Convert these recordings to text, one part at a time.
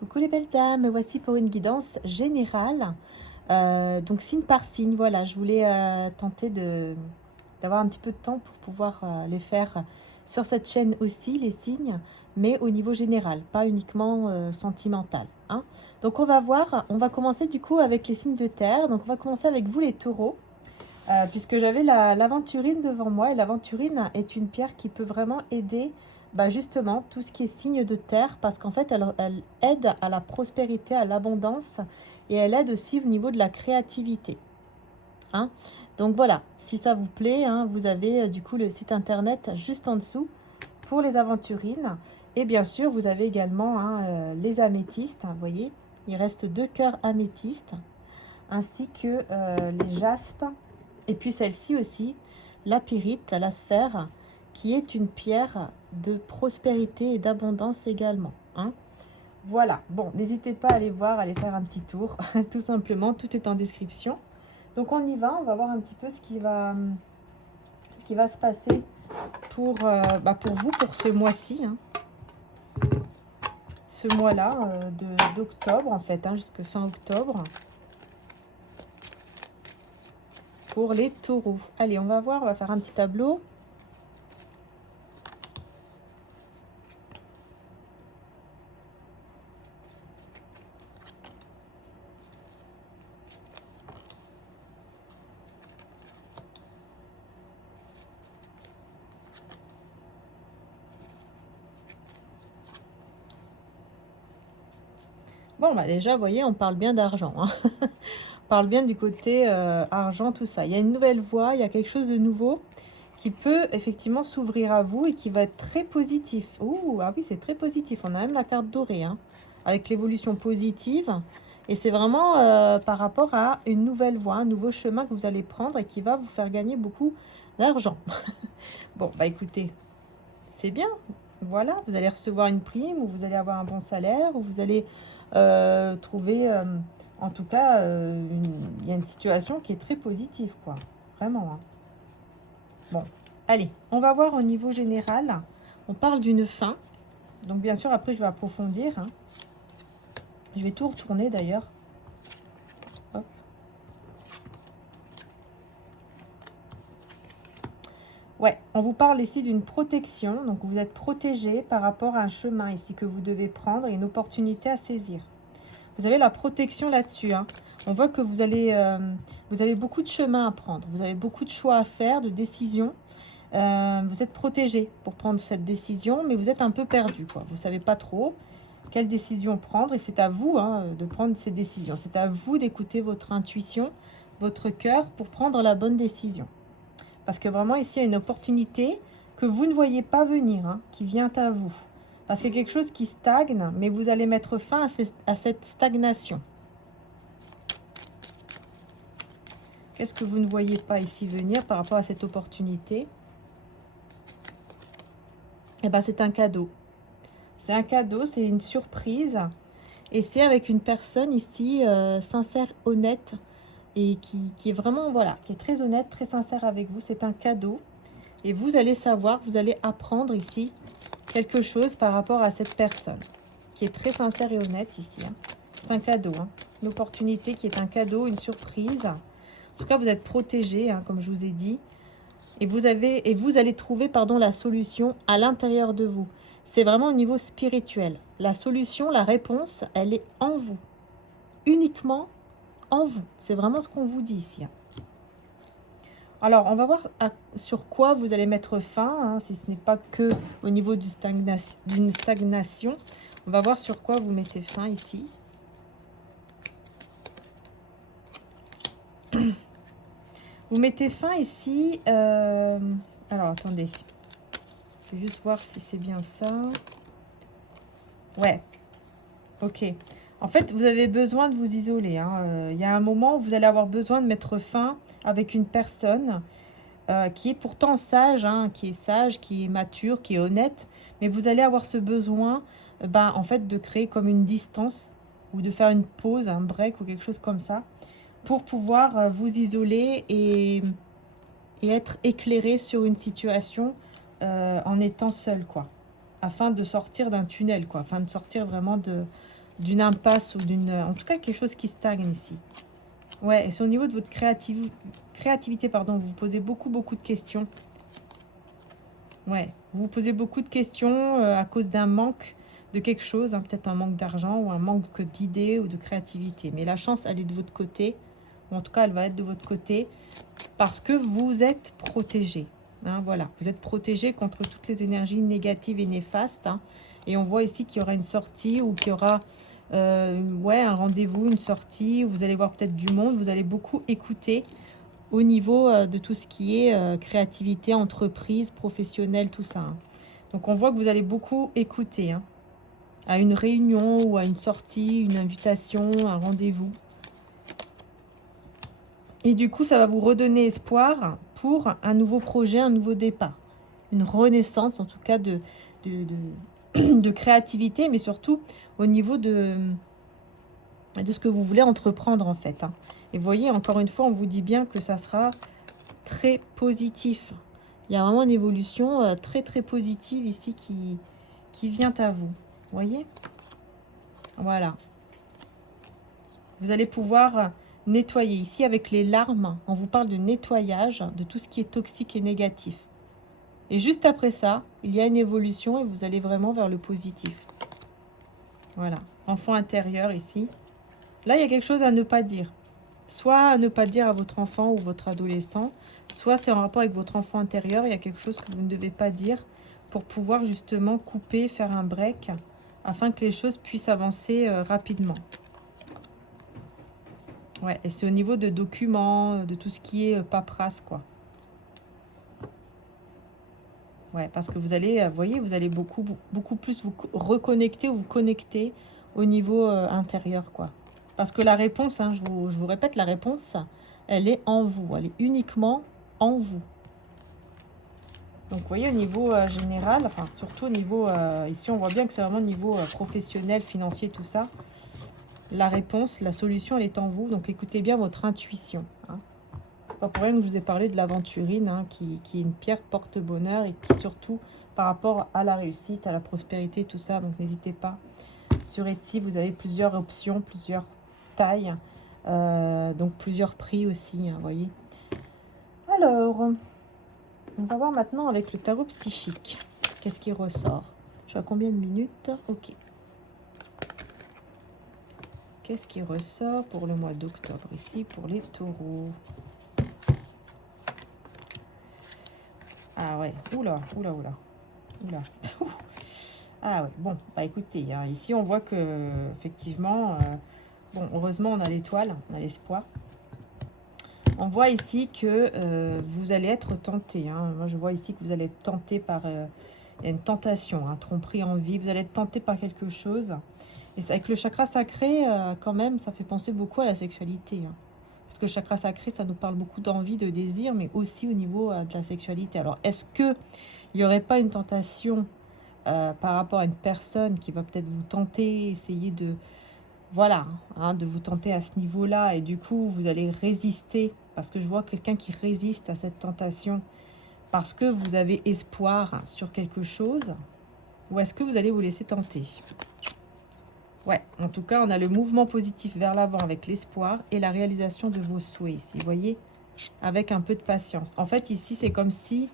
Coucou les belles âmes, me voici pour une guidance générale. Donc signe par signe, voilà, je voulais tenter d'avoir un petit peu de temps pour pouvoir les faire sur cette chaîne aussi, les signes, mais au niveau général, pas uniquement sentimental, hein. Donc on va voir, on va commencer du coup avec les signes de terre. Donc on va commencer avec vous les taureaux, puisque j'avais l'aventurine devant moi, et l'aventurine est une pierre qui peut vraiment aider justement tout ce qui est signe de terre, parce qu'en fait elle aide à la prospérité, à l'abondance, et elle aide aussi au niveau de la créativité, hein. Donc voilà, si ça vous plaît, hein, vous avez du coup le site internet juste en dessous pour les aventurines. Et bien sûr vous avez également, hein, les améthystes, hein, vous voyez, il reste 2 cœurs améthystes, ainsi que les jaspes. Et puis celle-ci aussi, la pyrite, la sphère, qui est une pierre de prospérité et d'abondance également, hein. Voilà, bon, n'hésitez pas à aller voir, à aller faire un petit tour, tout simplement, tout est en description. Donc on y va, on va voir un petit peu ce qui va se passer pour vous, pour ce mois-ci, hein. Ce mois-là, d'octobre en fait, hein, jusqu'à fin octobre, pour les taureaux. Allez, on va voir, on va faire un petit tableau. Bon, déjà, vous voyez, on parle bien d'argent, hein. On parle bien du côté argent, tout ça. Il y a une nouvelle voie, il y a quelque chose de nouveau qui peut effectivement s'ouvrir à vous et qui va être très positif. Ouh, ah oui, c'est très positif. On a même la carte dorée, hein, avec l'évolution positive. Et c'est vraiment par rapport à une nouvelle voie, un nouveau chemin que vous allez prendre et qui va vous faire gagner beaucoup d'argent. Bon, écoutez, c'est bien. Voilà, vous allez recevoir une prime, ou vous allez avoir un bon salaire, ou vous allez trouver, en tout cas, il y a une situation qui est très positive, quoi. Vraiment, hein. Bon, allez, on va voir au niveau général. On parle d'une fin. Donc, bien sûr, après, je vais approfondir, hein. Je vais tout retourner, d'ailleurs. Hop. Ouais, on vous parle ici d'une protection. Donc, vous êtes protégé par rapport à un chemin ici que vous devez prendre et une opportunité à saisir. Vous avez la protection là-dessus, hein. On voit que vous avez beaucoup de chemins à prendre. Vous avez beaucoup de choix à faire, de décisions. Vous êtes protégé pour prendre cette décision, mais vous êtes un peu perdu, quoi. Vous ne savez pas trop quelle décision prendre, et c'est à vous, hein, de prendre ces décisions. C'est à vous d'écouter votre intuition, votre cœur, pour prendre la bonne décision. Parce que vraiment, ici, il y a une opportunité que vous ne voyez pas venir, hein, qui vient à vous. Parce qu'il y a quelque chose qui stagne, mais vous allez mettre fin à cette stagnation. Qu'est-ce que vous ne voyez pas ici venir par rapport à cette opportunité? Eh bien, c'est un cadeau. C'est un cadeau, c'est une surprise. Et c'est avec une personne ici sincère, honnête, et qui est vraiment, voilà, qui est très honnête, très sincère avec vous. C'est un cadeau. Et vous allez savoir, vous allez apprendre ici quelque chose par rapport à cette personne qui est très sincère et honnête ici, hein. C'est un cadeau, hein. Une opportunité qui est un cadeau, une surprise. En tout cas, vous êtes protégé, hein, comme je vous ai dit. Et vous allez trouver, pardon, la solution à l'intérieur de vous. C'est vraiment au niveau spirituel. La solution, la réponse, elle est en vous. Uniquement en vous. C'est vraiment ce qu'on vous dit ici, hein. Alors, on va voir sur quoi vous allez mettre fin, hein, si ce n'est pas que au niveau d'une stagnation. On va voir sur quoi vous mettez fin ici. Vous mettez fin ici. Alors, attendez. Je vais juste voir si c'est bien ça. Ouais. Ok. En fait, vous avez besoin de vous isoler, hein. Il y a un moment où vous allez avoir besoin de mettre fin avec une personne qui est pourtant sage, hein, qui est sage, qui est mature, qui est honnête. Mais vous allez avoir ce besoin, en fait, de créer comme une distance, ou de faire une pause, un break ou quelque chose comme ça, pour pouvoir vous isoler et être éclairé sur une situation en étant seul, quoi. Afin de sortir d'un tunnel, quoi. Afin de sortir vraiment d'une impasse ou d'une... En tout cas, quelque chose qui stagne ici. Ouais, et c'est au niveau de votre créativité, pardon, vous vous posez beaucoup de questions. Ouais, vous vous posez beaucoup de questions à cause d'un manque de quelque chose, hein, peut-être un manque d'argent ou un manque d'idées ou de créativité. Mais la chance, elle est de votre côté, ou en tout cas, elle va être de votre côté, parce que vous êtes protégé. Hein, voilà, vous êtes protégé contre toutes les énergies négatives et néfastes. Hein, et on voit ici qu'il y aura une sortie ou qu'il y aura ouais, un rendez-vous, une sortie, où vous allez voir peut-être du monde, vous allez beaucoup écouter au niveau de tout ce qui est créativité, entreprise, professionnelle, tout ça. Hein. Donc on voit que vous allez beaucoup écouter hein, à une réunion ou à une sortie, une invitation, un rendez-vous. Et du coup, ça va vous redonner espoir pour un nouveau projet, un nouveau départ. Une renaissance, en tout cas, de créativité, mais surtout au niveau de ce que vous voulez entreprendre, en fait. Hein. Et vous voyez, encore une fois, on vous dit bien que ça sera très positif. Il y a vraiment une évolution très, très positive ici qui vient à vous. Vous voyez? Voilà. Vous allez pouvoir nettoyer. Ici, avec les larmes, on vous parle de nettoyage de tout ce qui est toxique et négatif. Et juste après ça, il y a une évolution et vous allez vraiment vers le positif. Voilà. Enfant intérieur ici. Là, il y a quelque chose à ne pas dire. Soit à ne pas dire à votre enfant ou votre adolescent, soit c'est en rapport avec votre enfant intérieur. Il y a quelque chose que vous ne devez pas dire pour pouvoir justement couper, faire un break, afin que les choses puissent avancer rapidement. Ouais, et c'est au niveau de documents, de tout ce qui est paperasse, quoi. Ouais, parce que vous allez, vous voyez, vous allez beaucoup plus vous reconnecter ou vous connecter au niveau intérieur, quoi. Parce que la réponse, hein, je vous répète, la réponse, elle est en vous. Elle est uniquement en vous. Donc, vous voyez, au niveau général, enfin, surtout au niveau, ici, on voit bien que c'est vraiment au niveau professionnel, financier, tout ça. La réponse, la solution, elle est en vous. Donc, écoutez bien votre intuition. Hein. Pas pour rien que je vous ai parlé de l'aventurine, hein, qui est une pierre porte-bonheur et qui surtout par rapport à la réussite, à la prospérité, tout ça. Donc n'hésitez pas. Sur Etsy, vous avez plusieurs options, plusieurs tailles, donc plusieurs prix aussi, hein, vous voyez. Alors, on va voir maintenant avec le tarot psychique. Qu'est-ce qui ressort? Je suis à combien de minutes? Ok. Qu'est-ce qui ressort pour le mois d'octobre ici pour les taureaux? Ah ouais, oula. Ah ouais, bon, bah écoutez, hein, ici on voit que effectivement, bon, heureusement on a l'étoile, on a l'espoir. On voit ici que vous allez être tenté. Hein. Moi je vois ici que vous allez être tenté par il y a une tentation, hein, tromperie en vie, vous allez être tenté par quelque chose. Et avec le chakra sacré, quand même, ça fait penser beaucoup à la sexualité. Hein. Parce que le chakra sacré, ça nous parle beaucoup d'envie, de désir, mais aussi au niveau de la sexualité. Alors, est-ce qu'il n'y aurait pas une tentation par rapport à une personne qui va peut-être vous tenter, essayer de... Voilà, hein, de vous tenter à ce niveau-là. Et du coup, vous allez résister. Parce que je vois quelqu'un qui résiste à cette tentation. Parce que vous avez espoir sur quelque chose. Ou est-ce que vous allez vous laisser tenter? Ouais, en tout cas, on a le mouvement positif vers l'avant avec l'espoir et la réalisation de vos souhaits ici, vous voyez, avec un peu de patience. En fait, ici, c'est comme si...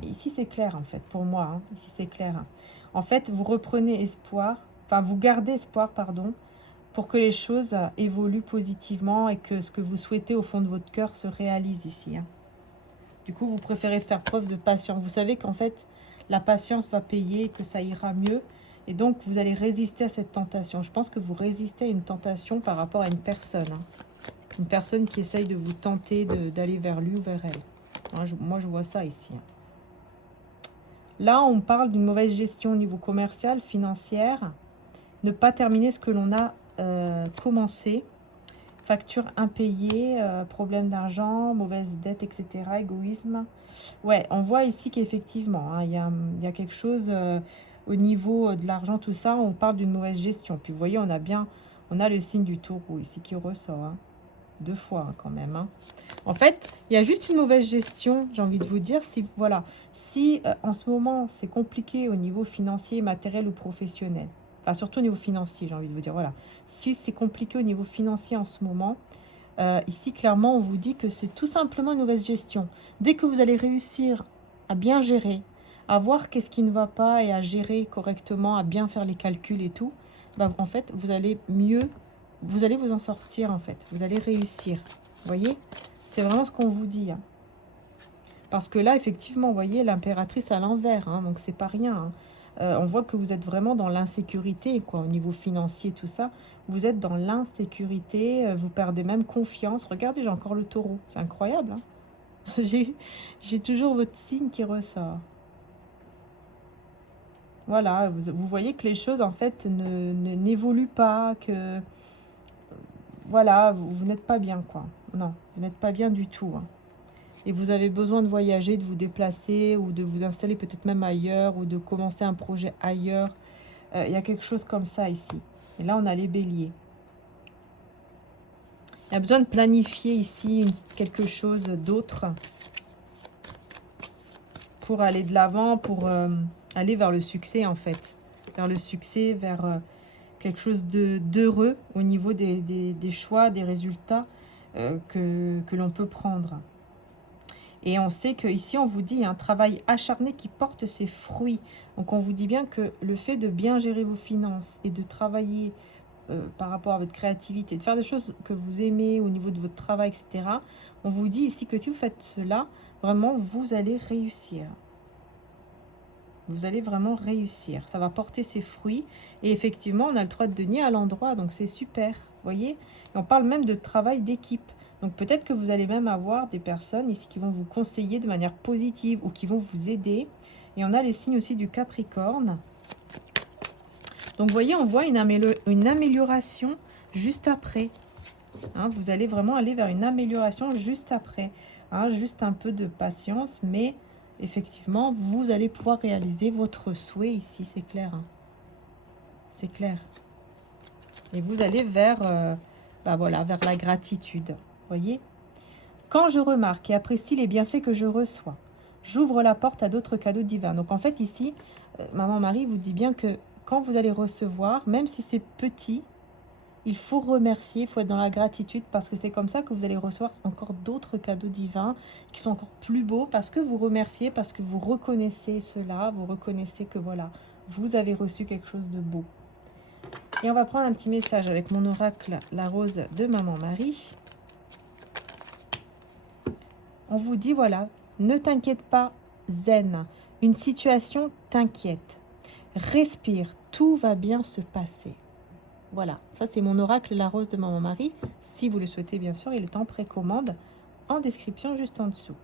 ici, c'est clair, en fait, pour moi. Hein, ici, c'est clair. Hein. En fait, vous reprenez espoir, enfin, vous gardez espoir, pardon, pour que les choses évoluent positivement et que ce que vous souhaitez au fond de votre cœur se réalise ici. Hein. Du coup, vous préférez faire preuve de patience. Vous savez qu'en fait, la patience va payer, que ça ira mieux. Et donc, vous allez résister à cette tentation. Je pense que vous résistez à une tentation par rapport à une personne. Hein. Une personne qui essaye de vous tenter d'aller vers lui ou vers elle. Hein, moi, je vois ça ici. Hein. Là, on parle d'une mauvaise gestion au niveau commercial, financière. Ne pas terminer ce que l'on a commencé. Facture impayée, problème d'argent, mauvaise dette, etc. Égoïsme. Ouais, on voit ici qu'effectivement, hein, il y a quelque chose au niveau de l'argent, tout ça. On parle d'une mauvaise gestion. Puis vous voyez, on a le signe du taureau ici qui ressort. Hein. 2 fois hein, quand même. Hein. En fait, il y a juste une mauvaise gestion, j'ai envie de vous dire. Si, voilà, si en ce moment, c'est compliqué au niveau financier, matériel ou professionnel, enfin surtout au niveau financier, j'ai envie de vous dire, voilà. Si c'est compliqué au niveau financier en ce moment, ici, clairement, on vous dit que c'est tout simplement une mauvaise gestion. Dès que vous allez réussir à bien gérer, à voir qu'est-ce qui ne va pas et à gérer correctement, à bien faire les calculs et tout, bah, en fait, vous allez mieux, vous allez vous en sortir, en fait. Vous allez réussir. Vous voyez? C'est vraiment ce qu'on vous dit. Hein. Parce que là, effectivement, vous voyez, l'impératrice à l'envers, hein, donc c'est pas rien. Hein. On voit que vous êtes vraiment dans l'insécurité, quoi, au niveau financier, tout ça. Vous êtes dans l'insécurité, vous perdez même confiance. Regardez, j'ai encore le taureau. C'est incroyable. Hein. J'ai toujours votre signe qui ressort. Voilà, vous voyez que les choses, en fait, n'évoluent pas, que, voilà, vous n'êtes pas bien, quoi. Non, vous n'êtes pas bien du tout. Hein. Et vous avez besoin de voyager, de vous déplacer ou de vous installer peut-être même ailleurs ou de commencer un projet ailleurs. Il y a quelque chose comme ça ici. Et là, on a les béliers. Il y a besoin de planifier ici quelque chose d'autre pour aller de l'avant, pour aller vers le succès en fait. Vers le succès, vers quelque chose d'heureux au niveau des choix, des résultats que l'on peut prendre. Et on sait qu'ici, on vous dit un travail acharné qui porte ses fruits. Donc, on vous dit bien que le fait de bien gérer vos finances et de travailler par rapport à votre créativité, de faire des choses que vous aimez au niveau de votre travail, etc., on vous dit ici que si vous faites cela, vraiment, vous allez réussir. Vous allez vraiment réussir. Ça va porter ses fruits. Et effectivement, on a le 3 de denier à l'endroit. Donc, c'est super. Vous voyez? Et on parle même de travail d'équipe. Donc, peut-être que vous allez même avoir des personnes ici qui vont vous conseiller de manière positive ou qui vont vous aider. Et on a les signes aussi du Capricorne. Donc, vous voyez, on voit une amélioration juste après. Hein, vous allez vraiment aller vers une amélioration juste après. Hein, juste un peu de patience, mais effectivement, vous allez pouvoir réaliser votre souhait ici, c'est clair. Hein. C'est clair. Et vous allez vers, voilà, vers la gratitude. Voyez? Quand je remarque et apprécie les bienfaits que je reçois, j'ouvre la porte à d'autres cadeaux divins. Donc en fait ici, Maman Marie vous dit bien que quand vous allez recevoir, même si c'est petit, il faut remercier, il faut être dans la gratitude parce que c'est comme ça que vous allez recevoir encore d'autres cadeaux divins qui sont encore plus beaux parce que vous remerciez, parce que vous reconnaissez cela, vous reconnaissez que voilà, vous avez reçu quelque chose de beau. Et on va prendre un petit message avec mon oracle, la rose de Maman Marie. On vous dit voilà, ne t'inquiète pas, zen, une situation t'inquiète. Respire, tout va bien se passer. Voilà, ça c'est mon oracle, la rose de Maman Marie. Si vous le souhaitez, bien sûr, il est en précommande, en description juste en dessous.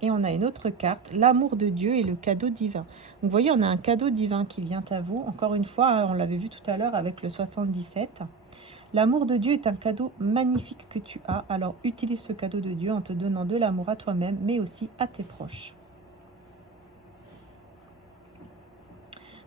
Et on a une autre carte, l'amour de Dieu et le cadeau divin. Donc vous voyez, on a un cadeau divin qui vient à vous. Encore une fois, on l'avait vu tout à l'heure avec le 77. L'amour de Dieu est un cadeau magnifique que tu as. Alors utilise ce cadeau de Dieu en te donnant de l'amour à toi-même, mais aussi à tes proches.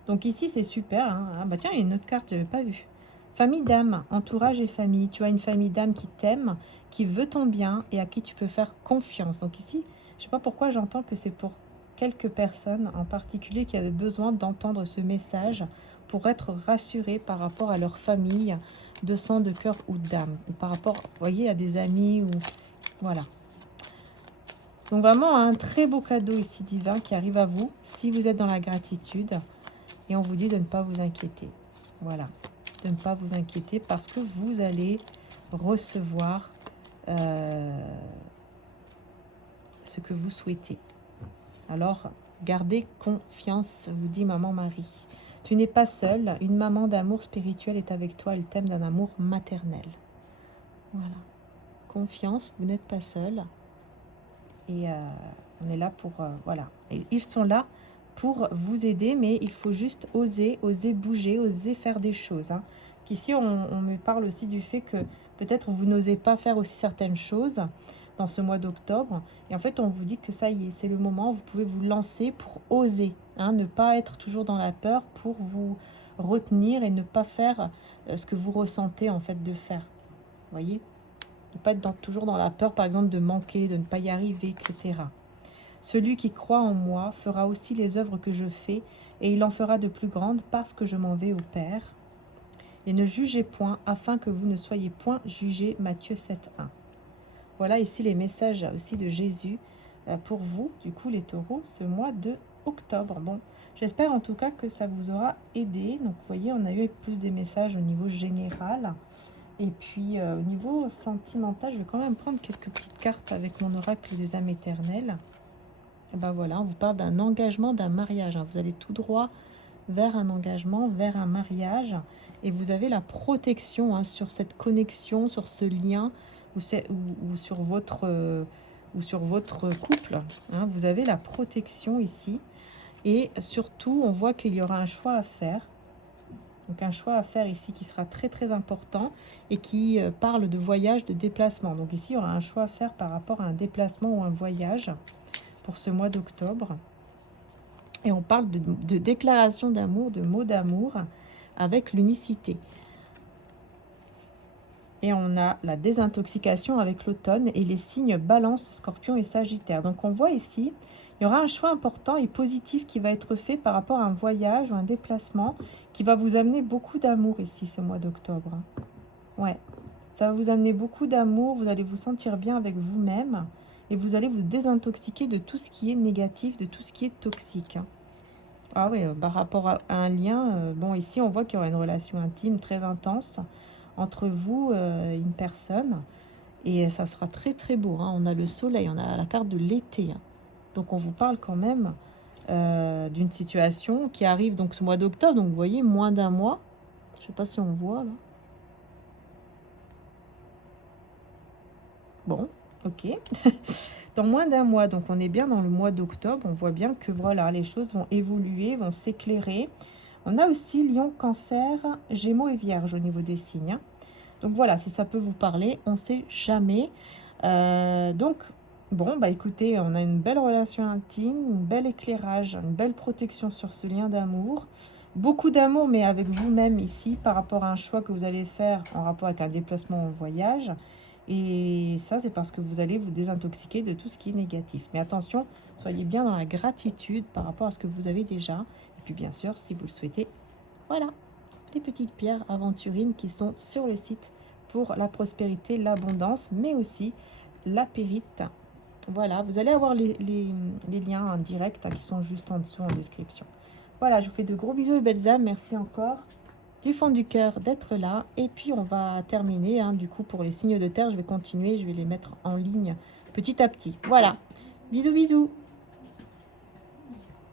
Donc ici, c'est super. Hein. Ah bah tiens, il y a une autre carte, je n'avais pas vue. Famille d'âme, entourage et famille. Tu as une famille d'âme qui t'aime, qui veut ton bien et à qui tu peux faire confiance. Donc ici, je ne sais pas pourquoi j'entends que c'est pour quelques personnes en particulier qui avaient besoin d'entendre ce message pour être rassurées par rapport à leur famille de sang, de cœur ou d'âme. Ou par rapport, vous voyez, à des amis ou... Voilà. Donc vraiment un très beau cadeau ici divin qui arrive à vous si vous êtes dans la gratitude. Et on vous dit de ne pas vous inquiéter. Voilà. De ne pas vous inquiéter parce que vous allez recevoir ce que vous souhaitez. Alors, gardez confiance, vous dit Maman Marie. Tu n'es pas seule, une maman d'amour spirituel est avec toi, elle t'aime d'un amour maternel. Voilà. Confiance, vous n'êtes pas seule. Et on est là pour... voilà. Et ils sont là pour vous aider, mais il faut juste oser bouger, oser faire des choses. Hein. Ici, on me parle aussi du fait que peut-être vous n'osez pas faire aussi certaines choses dans ce mois d'octobre. Et en fait, on vous dit que ça y est, c'est le moment où vous pouvez vous lancer pour oser. Hein, ne pas être toujours dans la peur pour vous retenir et ne pas faire ce que vous ressentez en fait de faire. Vous voyez ? Ne pas être toujours dans la peur, par exemple, de manquer, de ne pas y arriver, etc. Celui qui croit en moi fera aussi les œuvres que je fais, et il en fera de plus grandes parce que je m'en vais au Père. Et ne jugez point, afin que vous ne soyez point jugés. Matthieu 7,1. Voilà ici les messages aussi de Jésus pour vous, du coup les taureaux, ce mois de octobre. Bon, j'espère en tout cas que ça vous aura aidé. Donc vous voyez, on a eu plus des messages au niveau général. Et puis au niveau sentimental, je vais quand même prendre quelques petites cartes avec mon oracle des âmes éternelles. Et ben voilà, on vous parle d'un engagement, d'un mariage. Vous allez tout droit vers un engagement, vers un mariage. Et vous avez la protection sur cette connexion, sur ce lien, ou sur votre couple. Vous avez la protection ici. Et surtout, on voit qu'il y aura un choix à faire. Donc un choix à faire ici qui sera très très important et qui parle de voyage, de déplacement. Donc ici, il y aura un choix à faire par rapport à un déplacement ou un voyage pour ce mois d'octobre. Et on parle de déclaration d'amour, de mots d'amour avec l'unicité. Et on a la désintoxication avec l'automne et les signes Balance, Scorpion et Sagittaire. Donc on voit ici, il y aura un choix important et positif qui va être fait par rapport à un voyage ou un déplacement qui va vous amener beaucoup d'amour ici ce mois d'octobre. Ouais, ça va vous amener beaucoup d'amour, vous allez vous sentir bien avec vous-même et vous allez vous désintoxiquer de tout ce qui est négatif, de tout ce qui est toxique. Ah oui, par rapport à un lien, bon ici on voit qu'il y aura une relation intime très intense entre vous et une personne. Et ça sera très très beau. On a le soleil, on a la carte de l'été. Donc on vous parle quand même d'une situation qui arrive donc ce mois d'octobre. Donc vous voyez, moins d'un mois. Je ne sais pas si on voit là. Bon, ok. Dans moins d'un mois, donc on est bien dans le mois d'octobre. On voit bien que voilà, les choses vont évoluer, vont s'éclairer. On a aussi Lion, Cancer, Gémeaux et Vierge au niveau des signes. Donc voilà, si ça peut vous parler, on ne sait jamais. Donc, bon, bah écoutez, on a une belle relation intime, un bel éclairage, une belle protection sur ce lien d'amour. Beaucoup d'amour, mais avec vous-même ici, par rapport à un choix que vous allez faire en rapport avec un déplacement en voyage. Et ça, c'est parce que vous allez vous désintoxiquer de tout ce qui est négatif. Mais attention, soyez bien dans la gratitude par rapport à ce que vous avez déjà. Et puis bien sûr, si vous le souhaitez, voilà, les petites pierres aventurines qui sont sur le site pour la prospérité, l'abondance, mais aussi la périte. Voilà, vous allez avoir les liens en direct qui sont juste en dessous en description. Voilà, je vous fais de gros bisous, belles âmes. Merci encore du fond du cœur d'être là. Et puis, on va terminer. Du coup, pour les signes de terre, je vais continuer. Je vais les mettre en ligne petit à petit. Voilà, bisous, bisous.